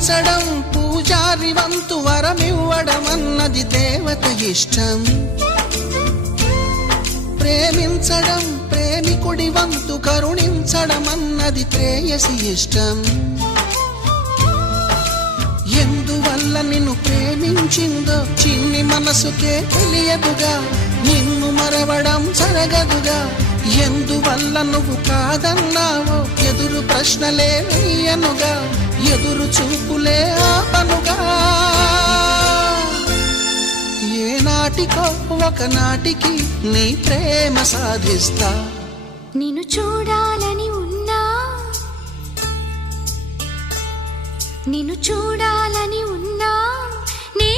పూజించడం పూజారి వంతు వరమివ్వడం అన్నది దేవత ఇష్టం. ప్రేమించడం ప్రేమికుడి వంతు కరుణించడం అన్నది ప్రేయసి ఇష్టం. ఎందువల్ల నిన్ను ప్రేమించిందో చిన్ని మనసుకే తెలియదుగా, నిన్ను మరవడం జరగదుగా. ఎందువల్ల నువ్వు కాదన్నావో ఎదురు ప్రశ్నలే వేయనుగా, ఎదురు చూపులే ఆపనుగా. ఏనాటికో ఒకనాటికి నీ ప్రేమ సాధిస్తా. నిన్ను చూడాలని ఉన్నా, నిన్ను చూడాలని ఉన్నా, నీ